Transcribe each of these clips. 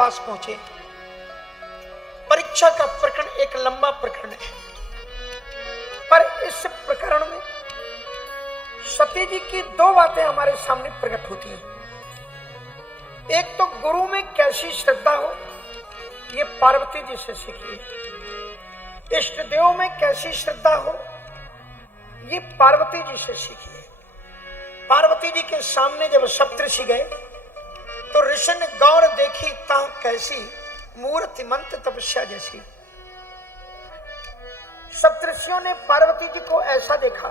पास पहुंचे। परीक्षा का प्रकरण एक लंबा प्रकरण है, पर इस प्रकरण में सती जी की दो बातें हमारे सामने प्रकट होती हैं। एक तो गुरु में कैसी श्रद्धा हो, ये पार्वती जी से सीखिए। इष्ट देव में कैसी श्रद्धा हो, ये पार्वती जी से सीखिए। पार्वती जी के सामने जब सप्तऋषि गए तो ऋषि ने गौर देखी ता कैसी मूर्तिमंत तपस्या जैसी। सप्तऋषियों ने पार्वती जी को ऐसा देखा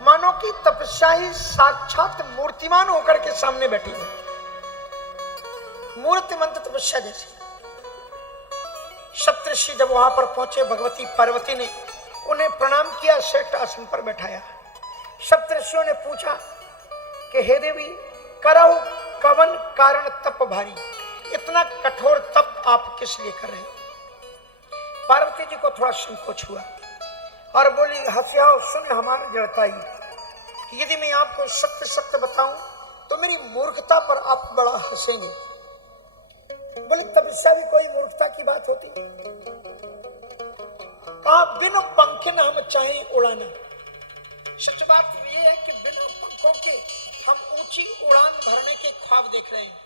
मानो कि तपस्या ही साक्षात मूर्तिमान होकर के सामने बैठी है, मूर्तिमंत तपस्या जैसी। सप्तऋषि जब वहां पर पहुंचे, भगवती पार्वती ने उन्हें प्रणाम किया, श्रेष्ठ आसन पर बैठाया। सप्तऋषियों ने पूछा कि हे देवी, करौ कवन कारण तप भारी, इतना कठोर तप आप किस लिए कर रहे हो? पार्वती जी को थोड़ा संकोच हुआ और बोली, हंसियाओ सुन हमारे जड़ताई, यदि मैं आपको सत्य सत्य बताऊं तो मेरी मूर्खता पर आप बड़ा हंसेंगे। बोले, तपस्या भी कोई मूर्खता की बात होती? आप बिना पंखे न हम चाहें उड़ाना। सच बात ये है कि बिना पंखों के हम ऊंची उड़ान भरने के ख्वाब देख रहे हैं।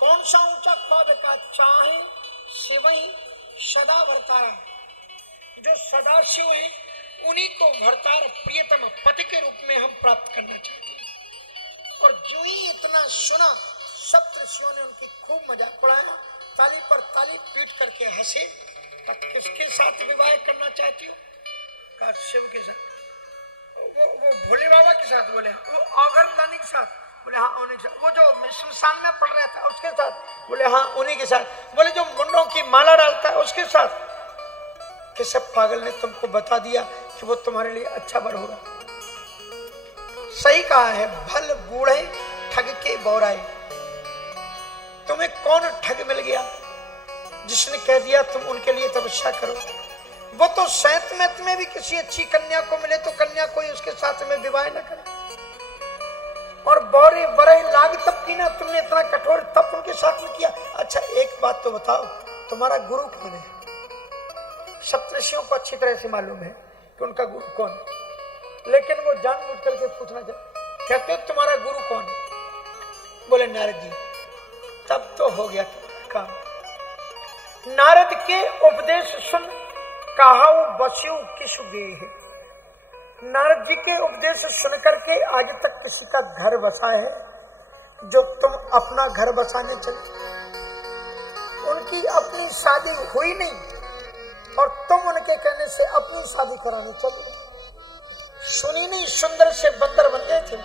कौन सा ऊंचा ख्वाब का? चाहे शिव ही सदा भरतार, जो सदा शिव है उन्हीं को भरतार प्रियतम पति के रूप में हम प्राप्त करना चाहते हैं। और जो ही इतना सुना, सप्तऋषियों ने उनकी खूब मजाक उड़ाया, ताली पर ताली पीट करके हंसे। किसके साथ विवाह करना चाहती हो? कहा शिव के साथ। वो भोले बाबा के साथ? बोले वो औघर दानी के साथ? बोले हाँ उन्हीं के साथ। वो जो शमशान में पड़ रहा था उसके साथ? बोले हाँ उन्हीं के साथ। बोले जो मुंडों की माला डालता है उसके साथ? कि सब पागल ने तुमको बता दिया कि वो तुम्हारे लिए अच्छा वर होगा। सही कहा है, भल बूढ़े ठग के बौराए। तुम्हें कौन ठग मिल गया जिसने कह दिया तुम उनके लिए तपस्या करो? वो तो सैतमैत में भी किसी अच्छी कन्या को मिले तो कन्या कोई उसके साथ में विवाह न करे। और बौरे बरे लाग तप की ना, तुमने इतना कठोर तप उनके साथ में किया। अच्छा एक बात तो बताओ, तुम्हारा गुरु कौन है? सप्तऋषियों को अच्छी तरह से मालूम है कि उनका गुरु कौन है, लेकिन वो जानबूझ करके पूछना चाहते, कहते तुम्हारा गुरु कौन? बोले नारद जी। तब तो हो गया तुम्हारा काम। नारद के उपदेश सुन कहाऊ बस्यु किसु गेह। नारद जी के उपदेश सुन करके आज तक किसी का घर बसा है जो तुम अपना घर बसाने चले? उनकी अपनी शादी हुई नहीं और तुम उनके कहने से अपनी शादी कराने चले। सुनी नहीं, सुंदर से बंदर बन गए थे।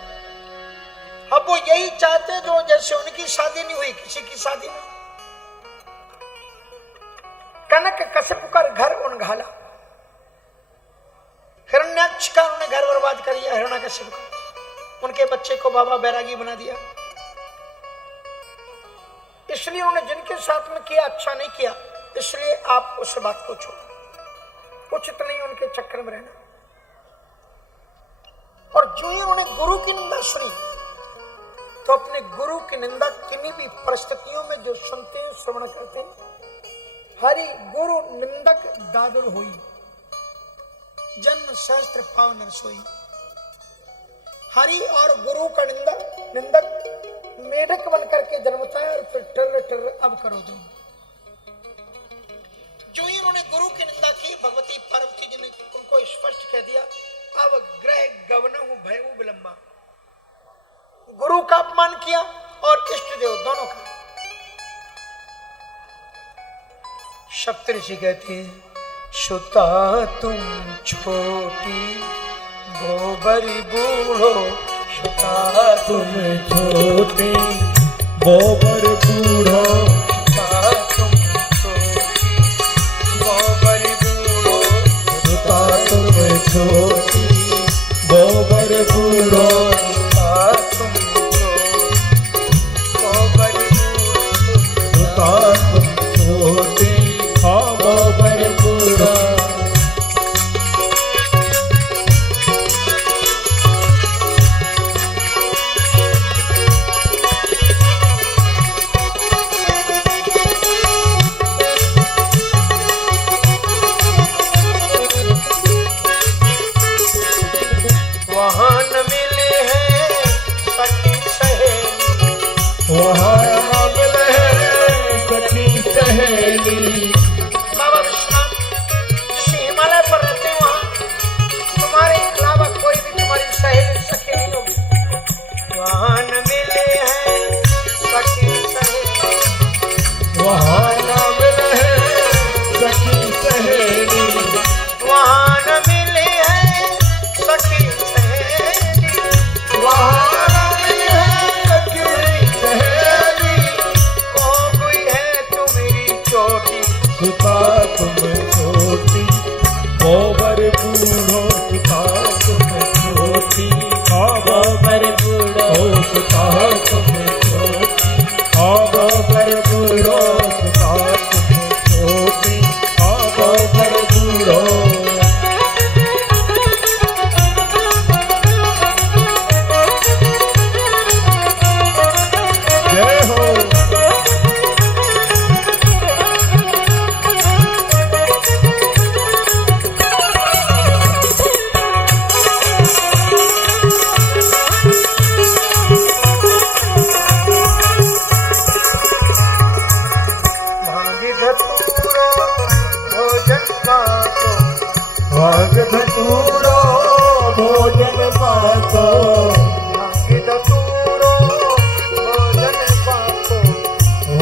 अब वो यही चाहते जो जैसे उनकी शादी नहीं हुई किसी की शादी में। कनक कश्यप का घर उनघाला, हिरण्याक्ष का उन्होंने घर बर्बाद कर दिया। हिरण्यकश्यप का उनके बच्चे को बाबा बैरागी बना दिया। इसलिए उन्होंने जिनके साथ में किया अच्छा नहीं किया, इसलिए आप उस बात को छोड़ो, उचित नहीं उनके चक्कर में रहना। और जो ही उन्होंने गुरु की निंदा सुनी तो अपने गुरु की निंदा किन्हीं भी परिस्थितियों में जो सुनते हैं, श्रवण करते हैं, हरि गुरु निंदक दादुर हुई, जन्म सहस्त्र पावन सोई। हरि और गुरु का निंदक मेढक बन करके जन्मता है और फिर टर टर अब करो तुम। जो ही उन्होंने गुरु की निंदा की, भगवती पार्वती जी ने उनको स्पष्ट कह दिया, अब ग्रह गवनहु भयउ विलंबा। गुरु का अपमान किया और इष्ट देव दोनों का। सप्तऋषि कहते हैं, सुता तुम छोटी गोबरी बूढ़ो, सुता तुम छोटी गोबर बूढ़ो, सुता तुम छोटी गोबरी बूढ़ो, सुता तुम छोटी गोबर बूढ़ो, सुता तुम छोटी गोबरी बूढ़ो, सुता तुम छोटी गोबर बूढ़ो।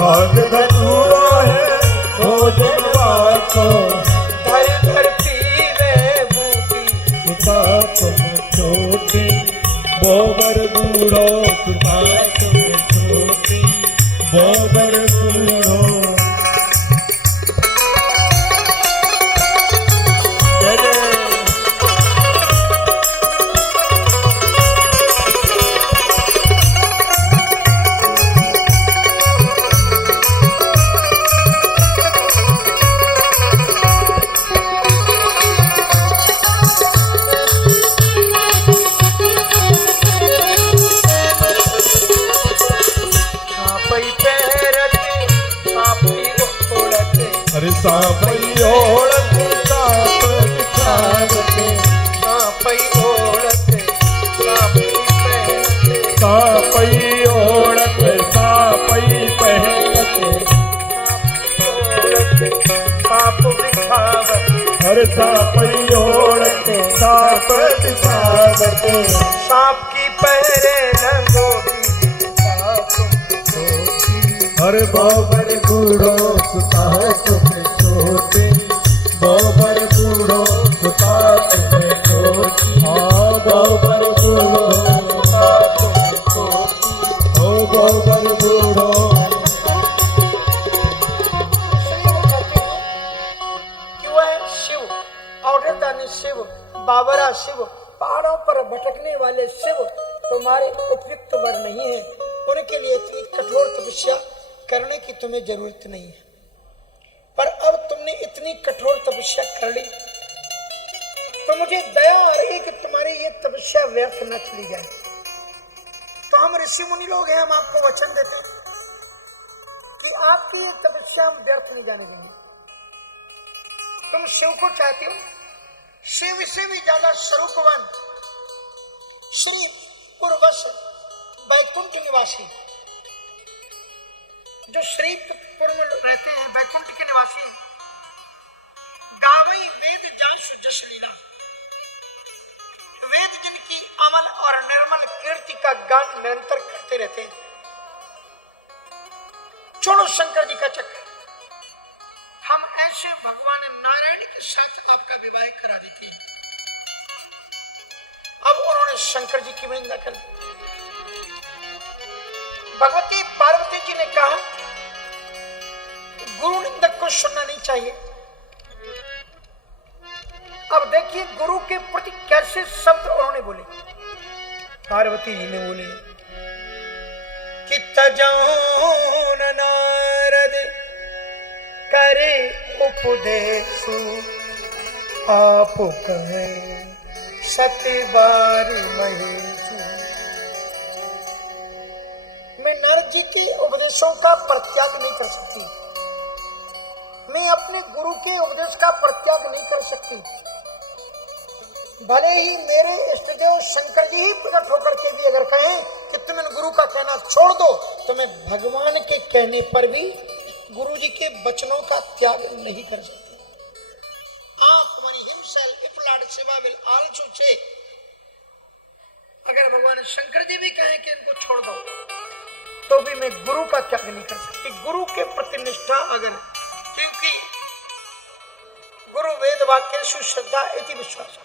भाग धतूरा है भोजन वाको धर धर पीवे बूटी सुता तुम छोटी बोबर बूढ़ो सुता तुम छोटी बोबर बूढ़ो जय जय छापई पैरते छापई ओढ़ते अरे सापई ओढ़ते साप बिछावते छापई ओढ़ते छापई पैरते सापई ओढ़ते सापई पहनते ओढ़ते छाप बिछावत अरे सापई ओढ़ते साप बिछावते सांप की पहरे लंगोटी अरे बोबर बूढ़ो सुता तुम छोटी बोबर बूढ़ो सुता तुम छोटी हाँ बोबर बूढ़ो सुता तुम छोटी ओ बोबर बूढ़ो क्यों है शिव औरदानी शिव बाबरा शिव पहाड़ों पर भटकने वाले शिव तुम्हारे उपयुक्त वर नहीं है उनके लिए इतनी कठोर तपस्या करने की तुम्हें जरूरत नहीं है पर अब तुमने इतनी कठोर तपस्या कर ली तो मुझे दया आ रही है कि तुम्हारी ये तपस्या व्यर्थ न चली जाए तो हम ऋषि मुनि लोग हैं हम आपको वचन देते हैं कि आपकी ये तपस्या हम व्यर्थ नहीं जाने देंगे तुम शिव को चाहते हो शिव से भी ज्यादा स्वरूपवान श्री पूर्वश वैकुंठ निवासी जो श्रीपुर में रहते हैं वैकुंठ के निवासी गावई वेद जासु जस लीला वेद जिनकी अमल और निर्मल कीर्ति का गान निरंतर करते रहते हैं छोड़ो शंकर जी का चक्कर हम ऐसे भगवान नारायण के साथ आपका विवाह करा देते हैं अब उन्होंने शंकर जी की निंदा कर दी भगवती पार्वती जी ने कहा गुरु निंदक को सुनना नहीं चाहिए अब देखिए गुरु के प्रति कैसे शब्द उन्होंने बोले पार्वती जी ने बोले कि तजौन नारद करे उपदेशु आप कहे सत्य बारी महेशु मैं नारद जी के उपदेशों का परित्याग नहीं कर सकती मैं अपने गुरु के उपदेश का परित्याग नहीं कर सकती भले ही मेरे इष्टदेव शंकर जी ही प्रकट होकर के भी अगर कहें कि तुम इन गुरु का कहना छोड़ दो तो मैं भगवान के कहने पर भी गुरु जी के वचनों का त्याग नहीं कर सकती आप money himself if Lord Shiva will also say अगर भगवान शंकर जी भी कहें कि इनको छोड़ दो तो भी मैं गुरु का त्याग नहीं कर सकती गुरु के प्रति निष्ठा अगर क्योंकि गुरु वेद वाक्येषु श्रद्धा इति विश्वास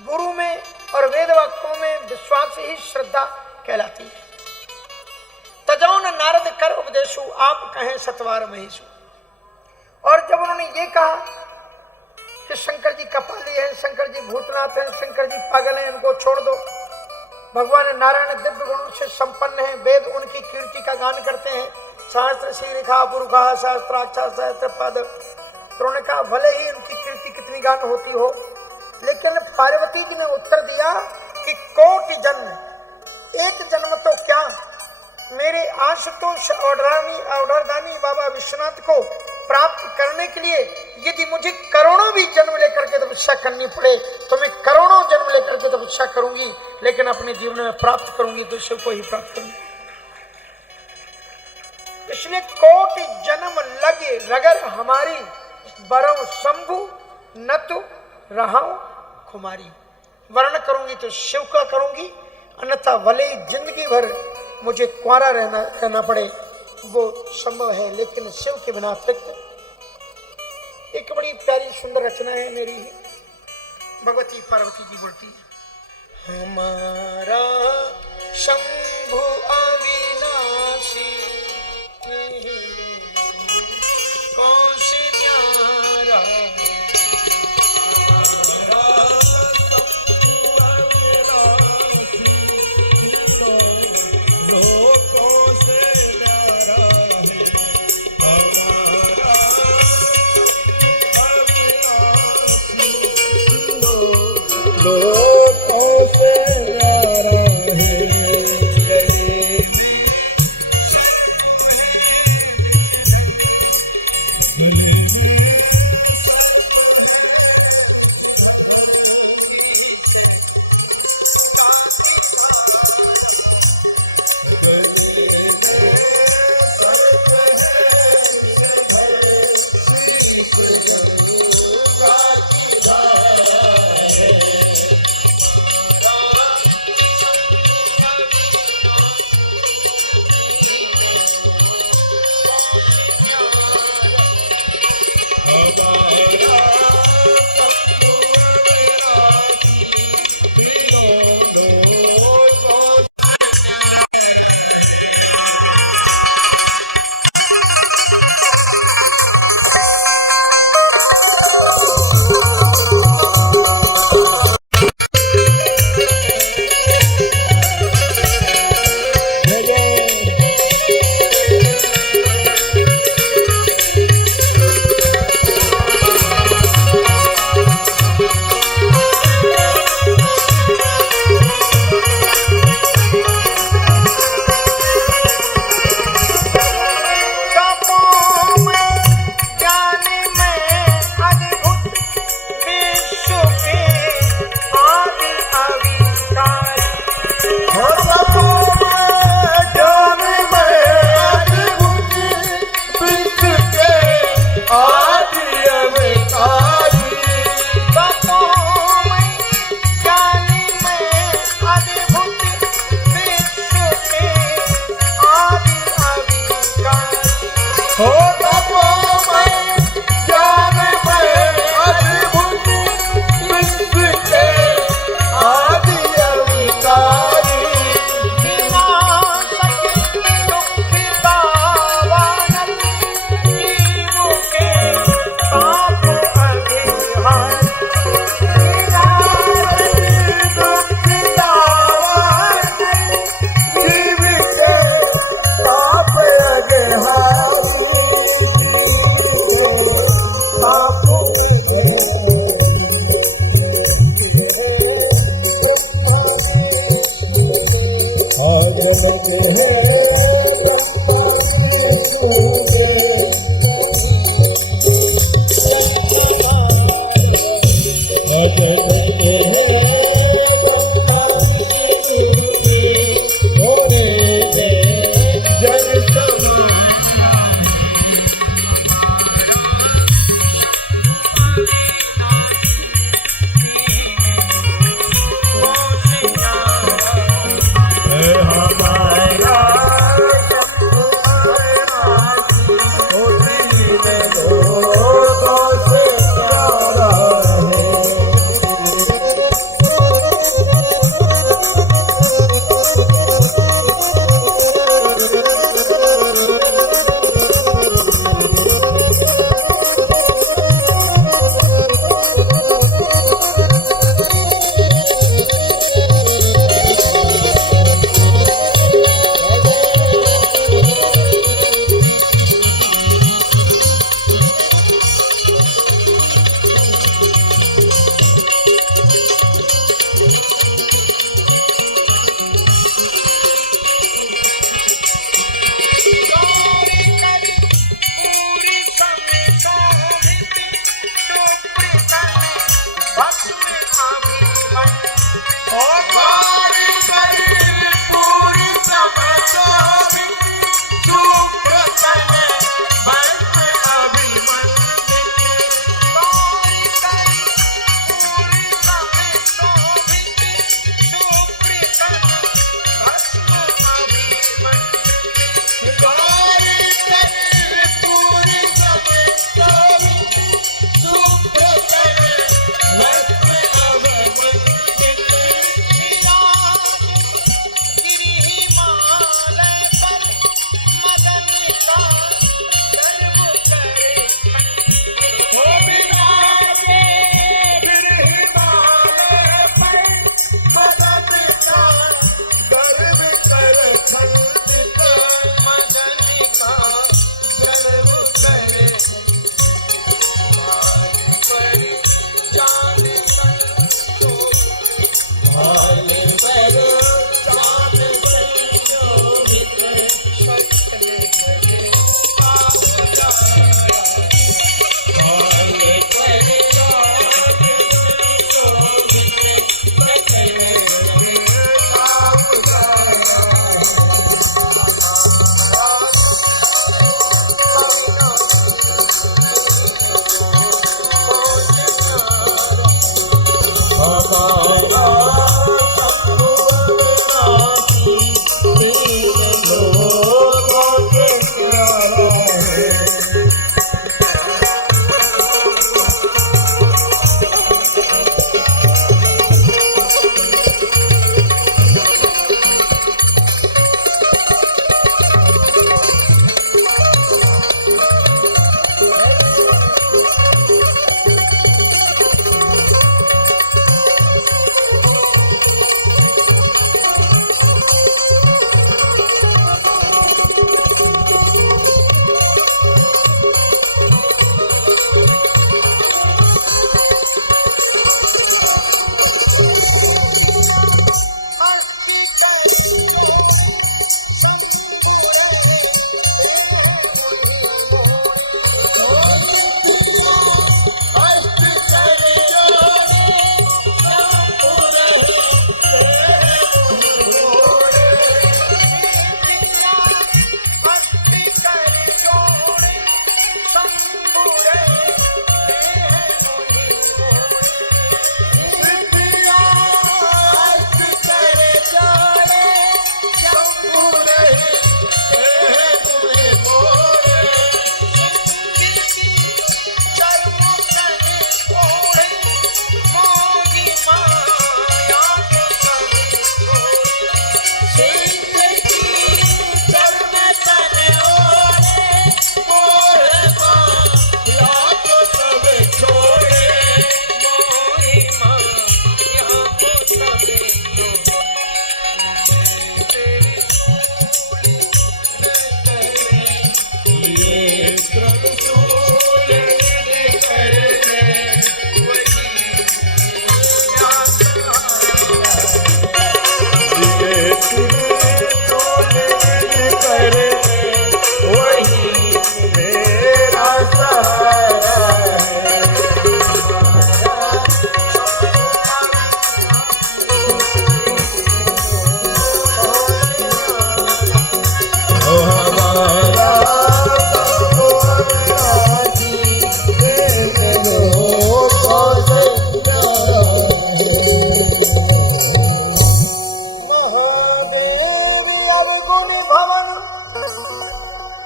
गुरु में और वेद वाक्यों में विश्वास ही श्रद्धा कहलाती है तजौन नारद कर उपदेशु आप कहें सतवार महेशु और जब उन्होंने ये कहा कि शंकर जी कपाली हैं शंकर जी भूतनाथ हैं शंकर जी पागल हैं उनको छोड़ दो भगवान नारायण दिव्य गुणों से संपन्न हैं वेद उनकी कीर्ति का गान करते हैं शास्त्र शीरिखा पुरुखा शास्त्राक्षा सहस्त्र पद तो उन्होंने कहा भले ही उनकी कीर्ति कितनी गान होती हो लेकिन पार्वती जी ने उत्तर दिया कि कोटि जन्म एक जन्म तो क्या मेरे आशुतोष औढ़रदानी बाबा विश्वनाथ को प्राप्त करने के लिए यदि मुझे करोड़ों भी जन्म लेकर के तपस्या करनी पड़े तो मैं करोड़ों जन्म लेकर के तपस्या करूंगी लेकिन अपने जीवन में प्राप्त करूंगी तो शिव को ही प्राप्त करूंगी इसलिए कोटि जन्म लगे रगर हमारी बरौ शंभु न तो रहाऊं खुमारी वर्ण करूंगी तो शिव का करूंगी अन्यथा भले ही जिंदगी भर मुझे कुंवारा रहना पड़े वो संभव है, लेकिन शिव के बिना अतिरिक्त। एक बड़ी प्यारी सुंदर रचना है मेरी, भगवती पार्वती जी बोलती है, हमारा शंभु अविनाशी कौन से न्यारा,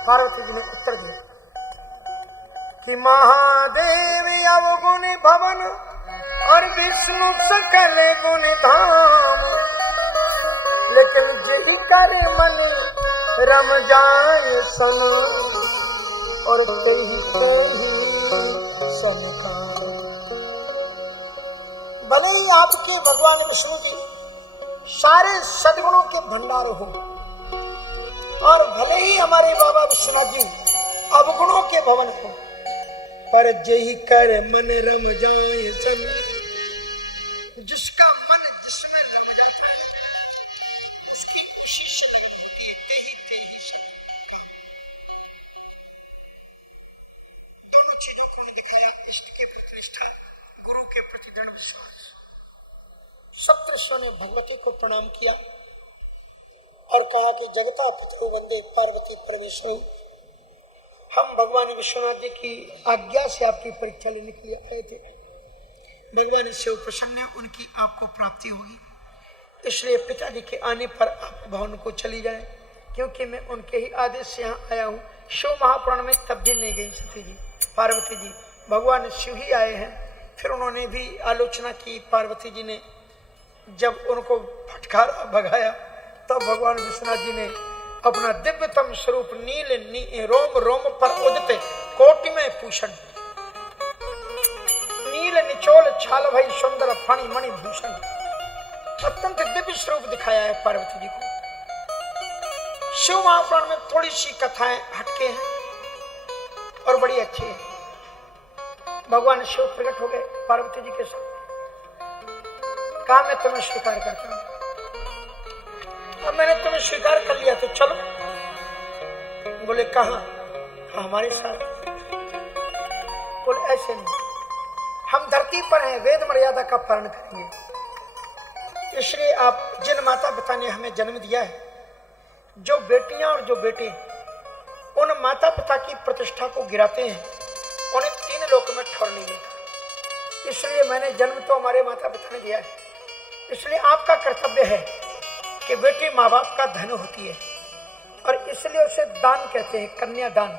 पार्वती जी ने उत्तर दिया कि महादेव अवगुण भवन और विष्णु सकल गुण धाम, लेकिन जिहि कर मन रम जाए सन और तेहि सन काम। भले ही आपके भगवान विष्णु जी सारे सद्गुणों के भंडार हो और भले ही हमारे बाबा विश्वनाथ जी अवगुणों के भवन हो, पर जेहि कर मन रम जाए सन, जिसका मन जिसमें रम जाता है उसकी उसी से लगन होती है, तेहि तेहि सन। दोनों चीजों को दिखाया, इष्ट के प्रति निष्ठा, गुरु के प्रति दृढ़ विश्वास। सप्तऋषियों ने भगवती को प्रणाम किया और कहा कि जगता पितरु वंदे पार्वती परमेश्वरी, हम भगवान विश्वनाथ जी की आज्ञा से आपकी परीक्षा लेने के लिए आए थे। भगवान शिव प्रसन्न है, उनकी आपको प्राप्ति होगी, इसलिए पिताजी के आने पर आप भवन को चली जाएं, क्योंकि मैं उनके ही आदेश से यहाँ आया हूँ। शिव महापुराण में तब्दील नहीं गई सती जी, पार्वती जी, भगवान शिव ही आए हैं। फिर उन्होंने भी आलोचना की, पार्वती जी ने जब उनको फटकारा भगाया तब तो भगवान विश्वनाथ जी ने अपना दिव्यतम स्वरूप नील रोम रोम पर उदते कोटि में भूषण, नील निचोल छाल भई सुंदर फणी मणि भूषण, अत्यंत दिव्य स्वरूप दिखाया है पार्वती जी को। शिव महापुराण में थोड़ी सी कथाएं हटके हैं और बड़ी अच्छी है। भगवान शिव प्रकट हो गए पार्वती जी के साथ, कहा मैं तुम्हें स्वीकार करता हूं, अब मैंने तुम्हें स्वीकार कर लिया तो चलो बोले कहाँ? हमारे साथ। बोले ऐसे नहीं, हम धरती पर हैं, वेद मर्यादा का पालन करेंगे। इसलिए आप जिन माता पिता ने हमें जन्म दिया है, जो बेटियां और जो बेटे उन माता पिता की प्रतिष्ठा को गिराते हैं, उन्हें 3 लोक में ठौर नहीं मिलता। इसलिए मैंने जन्म तो हमारे माता पिता ने दिया है, इसलिए आपका कर्तव्य है कि बेटी माँ बाप का धन होती है, और इसलिए उसे दान कहते हैं, कन्यादान।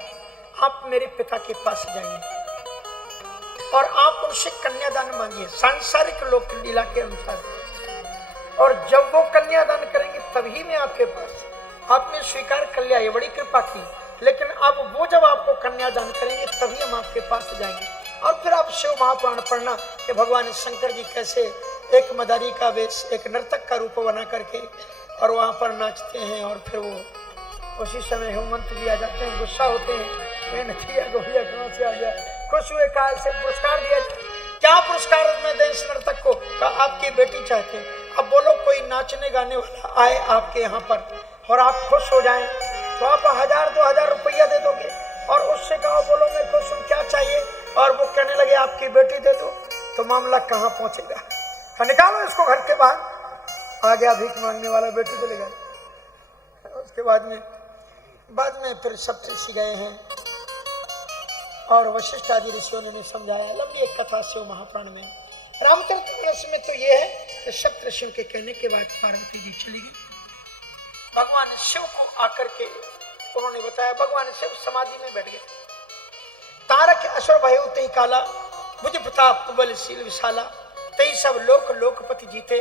आप मेरे पिता के पास जाइए और आप उनसे कन्यादान मांगिए सांसारिक लोक लीला के अनुसार, और जब वो कन्यादान करेंगे तभी मैं आपके पास। आपने स्वीकार कर लिया, ये बड़ी कृपा की, लेकिन अब वो जब आपको कन्यादान करेंगे तभी हम आपके पास जाएंगे। और फिर आप शिव महापुराण पढ़ना कि भगवान शंकर जी कैसे एक मदारी का वेश, एक नर्तक का रूप बना करके और वहाँ पर नाचते हैं, और फिर वो उसी समय हेमंत जी आ जाते हैं, गुस्सा होते हैं, मैं नचिया गोहिया कहाँ से आ गया, खुश हुए काल से पुरस्कार दिया। क्या पुरस्कार में दें इस नर्तक को? कहा आपकी बेटी चाहते हैं। अब बोलो कोई नाचने गाने वाला आए आपके यहाँ पर और आप खुश हो जाएं, तो आप 1000-2000 रुपया दे दोगे, और उससे कहा बोलो मैं खुश हूँ, क्या चाहिए, और वो कहने लगे आपकी बेटी दे दो, तो मामला कहाँ पहुंचेगा? निकालो इसको घर के बाहर। आ गया भीख मांगने वाला, बेटी चले गए। उसके बाद में फिर सप्तऋषि गए हैं और वशिष्ठ आदि ऋषियों ने समझाया। लंबी एक कथा शिव महापुराण में। रामचरितमानस में तो ये है कि सप्तऋषियों के कहने के बाद पार्वती जी चली गई। भगवान शिव को आकर के उन्होंने बताया, भगवान शिव समाधि में बैठ गए। तारक असुर भयो तई काला, भुज प्रताप बलशील विशाला, तई सब लोक लोकपति जीते,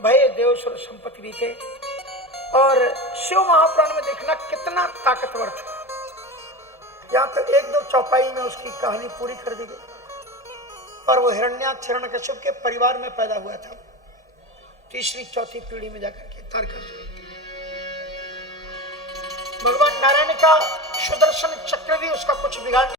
भय देव सुर संपत्ति बीते। और शिव महापुराण में देखना कितना ताकतवर था। यहाँ तो 1-2 चौपाई में उसकी कहानी पूरी कर दी गई। पर वो हिरण्याक्ष हिरण्यकश्यप के परिवार में पैदा हुआ था, 3री-4थी पीढ़ी में जाकर के तारकासुर। भगवान नारायण का सुदर्शन चक्र भी उसका कुछ बिगाड़